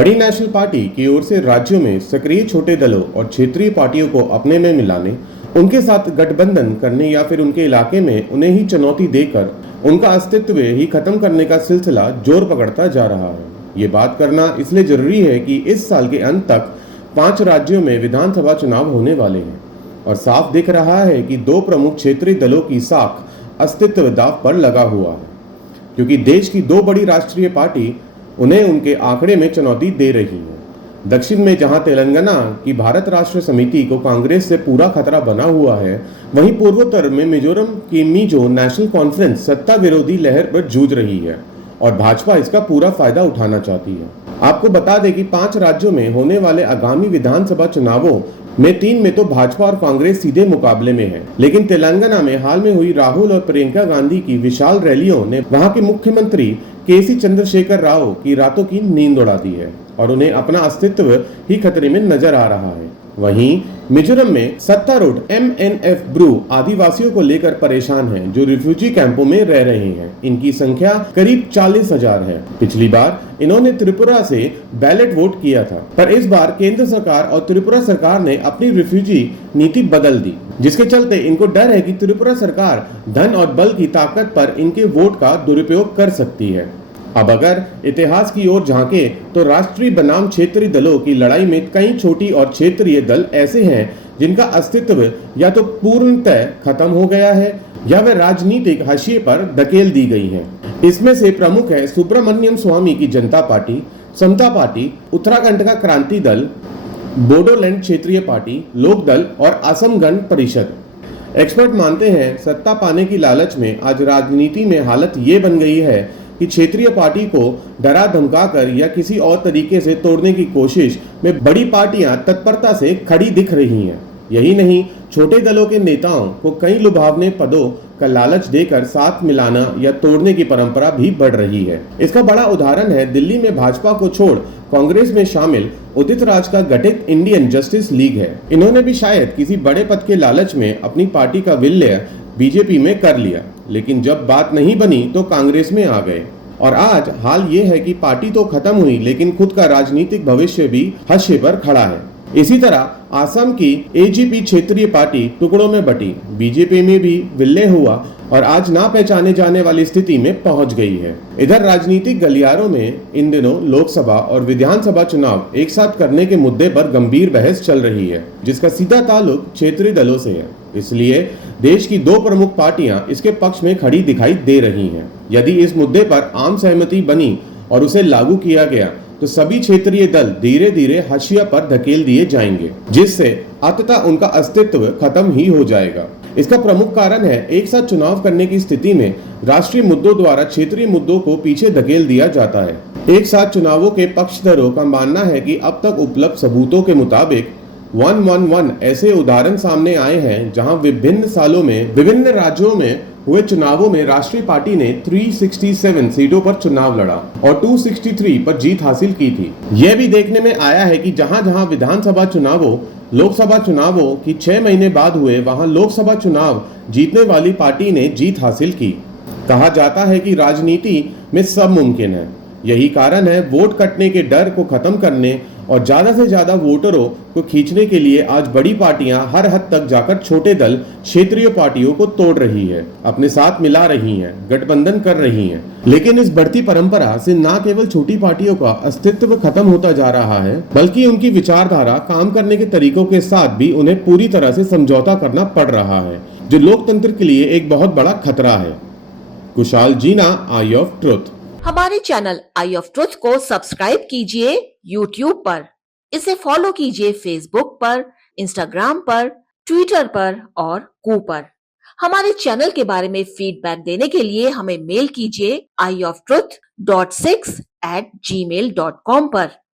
बड़ी national party की ओर से राज्यों में सक्रिय छोटे दलों और क्षेत्रीय पार्टियों को अपने में मिलाने, उनके साथ गठबंधन करने या फिर उनके इलाके में उन्हें ही चुनौती देकर उनका अस्तित्व ही खत्म करने का सिलसिला जोर पकड़ता जा रहा है। ये बात करना इसलिए जरूरी है कि इस साल के अंत तक 5 राज्यों में विधानसभा चुनाव होने वाले हैं और साफ दिख रहा है कि 2 प्रमुख क्षेत्रीय दलों की साख अस्तित्व दांव पर लगा हुआ है, क्योंकि देश की 2 बड़ी राष्ट्रीय पार्टी उन्हें उनके आंकड़े में चुनौती दे रही है। दक्षिण में जहां तेलंगाना की भारत राष्ट्र समिति को कांग्रेस से पूरा खतरा बना हुआ है, वहीं पूर्वोत्तर में मिजोरम की मिजो नेशनल कॉन्फ्रेंस सत्ता विरोधी लहर पर जूझ रही है और भाजपा इसका पूरा फायदा उठाना चाहती है। आपको बता दें कि 5 राज्यों में होने वाले आगामी विधानसभा चुनावों में 3 में तो भाजपा और कांग्रेस सीधे मुकाबले में है, लेकिन तेलंगाना में हाल में हुई राहुल और प्रियंका गांधी की विशाल रैलियों ने वहां के मुख्यमंत्री केसी चंद्रशेखर राव की रातों की नींद उड़ा दी है और उन्हें अपना अस्तित्व ही खतरे में नजर आ रहा है। वहीं मिजोरम में सत्तारूढ़ MNF ब्रू आदिवासियों को लेकर परेशान हैं, जो रिफ्यूजी कैंपों में रह रहे हैं। इनकी संख्या करीब 40,000 है। पिछली बार इन्होंने त्रिपुरा से बैलेट वोट किया था, पर इस बार केंद्र सरकार और त्रिपुरा सरकार ने अपनी रिफ्यूजी नीति बदल दी, जिसके चलते इनको डर है कि त्रिपुरा सरकार धन और बल की ताकत पर इनके वोट का दुरुपयोग कर सकती है। अब अगर इतिहास की ओर झांके तो राष्ट्रीय बनाम क्षेत्रीय दलों की लड़ाई में कई छोटी और क्षेत्रीय दल ऐसे हैं जिनका अस्तित्व या तो पूर्णतः खत्म हो गया है या वे राजनीतिक हाशिए पर धकेल दी गई हैं। इसमें से प्रमुख है सुब्रमण्यम स्वामी की जनता पार्टी, समता पार्टी, उत्तराखंड का क्रांति दल, बोडोलैंड क्षेत्रीय पार्टी, लोक दल और असम गण परिषद। एक्सपर्ट मानते हैं सत्ता पाने की लालच में आज राजनीति में हालत ये बन गई है कि क्षेत्रीय पार्टी को डरा धमकाकर या किसी और तरीके से तोड़ने की कोशिश में बड़ी पार्टियां तत्परता से खड़ी दिख रही हैं। यही नहीं, छोटे दलों के नेताओं को कई लुभावने पदों का लालच देकर साथ मिलाना या तोड़ने की परंपरा भी बढ़ रही है। इसका बड़ा उदाहरण है दिल्ली में भाजपा को छोड़ कांग्रेस में शामिल उदित राज का गठित इंडियन जस्टिस लीग है। इन्होंने भी शायद किसी बड़े पद के लालच में अपनी पार्टी का विलय बीजेपी में कर लिया, लेकिन जब बात नहीं बनी तो कांग्रेस में आ गए और आज हाल ये है कि पार्टी तो खत्म हुई लेकिन खुद का राजनीतिक भविष्य भी हाशिए पर खड़ा है। इसी तरह असम की AGP क्षेत्रीय पार्टी टुकड़ों में बटी, बीजेपी में भी विलय हुआ और आज ना पहचाने जाने वाली स्थिति में पहुंच गई है। इधर राजनीतिक गलियारों में इन दिनों लोकसभा और विधानसभा चुनाव एक साथ करने के मुद्दे पर गंभीर बहस चल रही है, जिसका सीधा ताल्लुक क्षेत्रीय दलों से है। इसलिए देश की 2 प्रमुख पार्टियां इसके पक्ष में खड़ी दिखाई दे रही हैं। यदि इस मुद्दे पर आम सहमति बनी और उसे लागू किया गया तो सभी क्षेत्रीय दल धीरे धीरे हाशिया पर धकेल दिए जाएंगे, जिससे अंततः उनका अस्तित्व खत्म ही हो जाएगा। इसका प्रमुख कारण है एक साथ चुनाव करने की स्थिति में राष्ट्रीय मुद्दों द्वारा क्षेत्रीय मुद्दों को पीछे धकेल दिया जाता है। एक साथ चुनावों के पक्षधरों का मानना है कि अब तक उपलब्ध सबूतों के मुताबिक 111 ऐसे उदाहरण सामने आए हैं जहां विभिन्न सालों में विभिन्न राज्यों में हुए चुनावों में राष्ट्रीय पार्टी ने 367 सीटों पर चुनाव लड़ा और 263 पर जीत हासिल की थी। यह भी देखने में आया है कि जहां जहां विधानसभा चुनावों लोकसभा चुनावों की 6 महीने बाद हुए, वहां लोकसभा चुनाव जीतने वाली पार्टी ने जीत हासिल की। कहा जाता है कि राजनीति में सब मुमकिन है। यही कारण है वोट कटने के डर को खत्म करने और ज्यादा से ज्यादा वोटरों को खींचने के लिए आज बड़ी पार्टियां हर हद तक जाकर छोटे दल क्षेत्रीय पार्टियों को तोड़ रही है, अपने साथ मिला रही हैं, गठबंधन कर रही हैं। लेकिन इस बढ़ती परंपरा से न केवल छोटी पार्टियों का अस्तित्व खत्म होता जा रहा है, बल्कि उनकी विचारधारा, काम करने के तरीकों के साथ भी उन्हें पूरी तरह से समझौता करना पड़ रहा है, जो लोकतंत्र के लिए एक बहुत बड़ा खतरा है। कुशाल जीना, आई ऑफ ट्रुथ। हमारे चैनल आई ऑफ ट्रुथ को सब्सक्राइब कीजिए YouTube पर, इसे फॉलो कीजिए Facebook पर, Instagram पर, Twitter पर और कू पर। हमारे चैनल के बारे में फीडबैक देने के लिए हमें मेल कीजिए ioftruth.6@gmail.com पर।